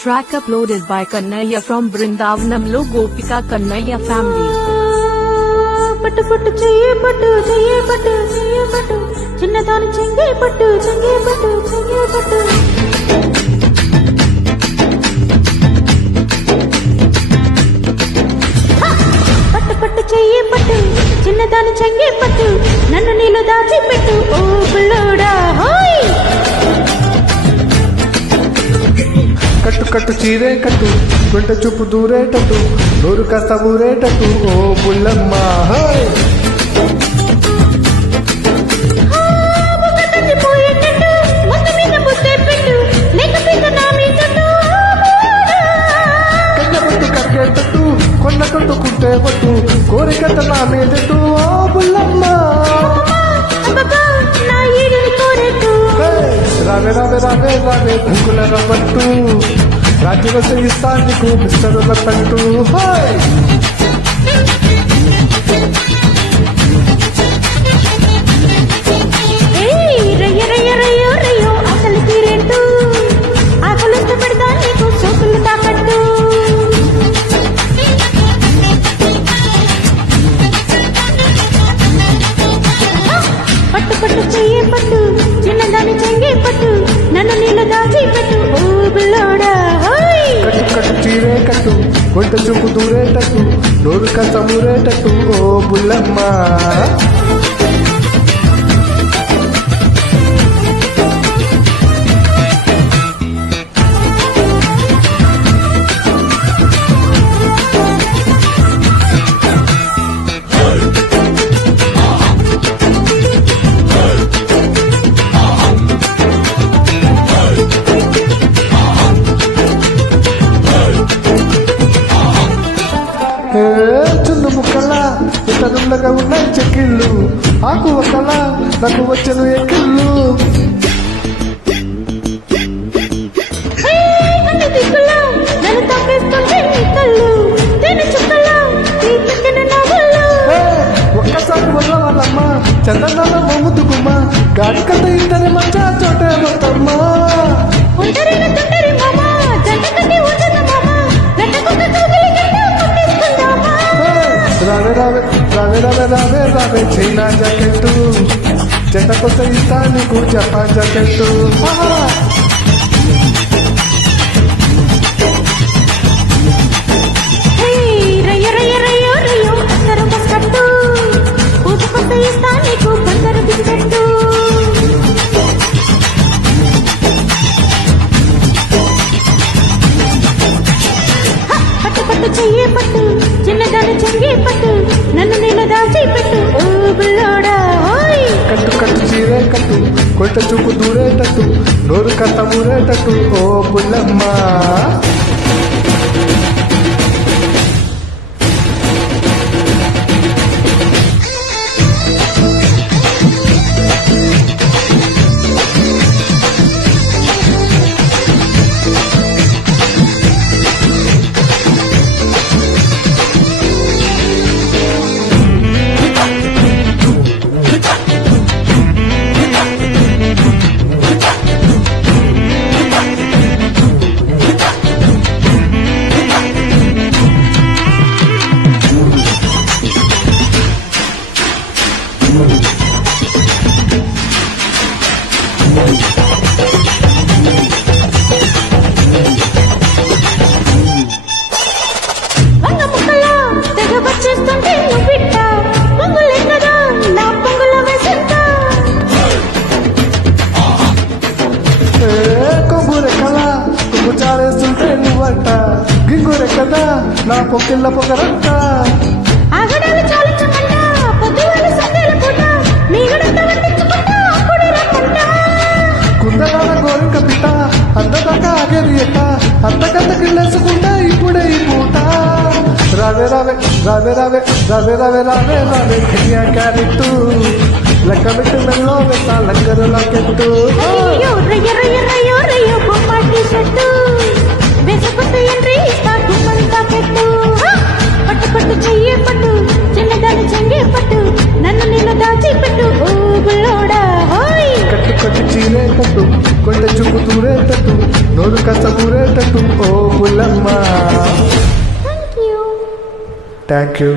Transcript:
Track uploaded by Kannaiya from Vrindavanamlo Gopika Kannaiya family. పట్టు పట్టు చెయ్యే పట్టు చెయ్యే పట్టు చెయ్యే పట్టు చిన్నదాని చెంగే పట్టు చెంగే పట్టు చెంగే పట్టు పట్టు పట్టు చెయ్యే పట్టు చిన్నదాని చెంగే పట్టు నన్ను నీలో దాచి పెట్టు ఓ పిల్లోడా హోయ్ కట్టు కట్టు చీరే కట్టు గుంట చూపు దూరేటట్టు నోరు కాస్త ఊరేటట్టు ఓ బుల్లమ్మ హాయ్ కన్నబట్టు కక్కేటట్టు కొన్న కొట్టుకుంటే పట్టు కోరికత నా మీదట్టు ఓ బుల్లమ్మ రావే రావే రావే రావే రంగుల రవ్వట్టు రాజ్యవశ ఇస్తాను నీకు మిస్టరుల పట్టు హాయ్ రయ్య రయ్య రయ్యో రయ్యో అసలు తీరేంటూ ఆకలిస్తే పెడతా నీకు సోకులు తాకట్టు పట్టు పట్టు చెయ్యే పట్టు చిన్నదాని చెంగే పట్టు నన్ను నీళ్ళు దాచి పెట్టు ఓ పిల్లోడా కట్టు కట్టు చీరే కట్టు కొంట చూపు దూరేటట్టు నోరు కాస్త ఊరేటట్టు ఓ బుల్లమ్మ చున్ను ముక్కల ఇతరులుగా ఉన్నాయి చెక్కిళ్ళు ఆకు ఒకల నాకు వచ్చను ఎక్కిళ్ళు నన్ను తాకేస్తుంటే నీ కళ్ళు తేనె చుక్కలా నీ పక్కన నవ్వులు ఒక్కసారి వదలవాలమ్మ చందనాల మొమ్ముతుకుమ్మ గాడి కథ ఇద్దరి మధ్య చోటే మొత్తమ్మా ఒంటరిన తుంటరి మామ జంట కట్టి ఉంచద మామ గంటకొక కౌగిలి గంట కొట్టేసుకుందామా రావే రావే రావే రావే రావే రావే చైనా జాకెట్టు జంట కొత్త ఇస్తా నీకు జపాన్ జాకెట్టు రయ్య రయ్య రయ్యో రయ్యో అక్కర మస్కట్టు పూజ కొత్త ఇస్తా నీకు బంగారు బిస్కెట్టు పట్టు పట్టు చెయ్యే పట్టు చిన్నదాని చెంగే పట్టు నన్ను నీళ్ళు దాచి పెట్టు ఓ పిల్లోడా హోయ్ కట్టు కట్టు చీరే కట్టు కొంట చూపు దూరేటట్టు నోరు కాస్త ఊరేటట్టు ఓ బుల్లమ్మ వంగ ముక్కలా తెగ వచ్చేస్తుంటే నువ్వు బిడ్డ పొంగులే కదా నా పొంగుల వేసంతా కొంగురెక్కల కొంగు చారేస్తుంటే నువ్వంట గింగురెక్కదా నా పొక్కిళ్ళ పొగరంట ఆగడాలు చాలించమంట పొద్దువాల సందేల పూట మీగడంతా వండించుకుంటా అప్పుడు రమ్మంటా కుందరాల గోరిక పిట్ట అందదాకా ఆగేది ఎట్ట అంతకంత గిల్లేసుకుంటా ఇప్పుడే ఈ పూట రావే రావే రావే రావే రావే రావే రావే రావే కెన్యా క్యారెట్టు లెక్క పెట్టి మెల్లో వెళ్తా లంగరు లాకెట్టు అయ్యో రయ్య రయ్య రయ్యో రయ్యో బొమ్మ టీ-షర్టు వేసుకుంటూ ఎంట్రీ ఇస్తా గుమ్మంతా పెట్టు పట్టు పట్టు చెయ్యే పట్టు చిన్నదాని చెంగే పట్టు నన్ను నీళ్ళు దాచి పెట్టు ఓ గుల్లోడా హోయ్ కట్టు కట్టు చీరే కట్టు కొండ చూపు దూరేటట్టు నోరు కాస్త ఊరేటట్టు ఓ Pullamma. Thank you. Thank you.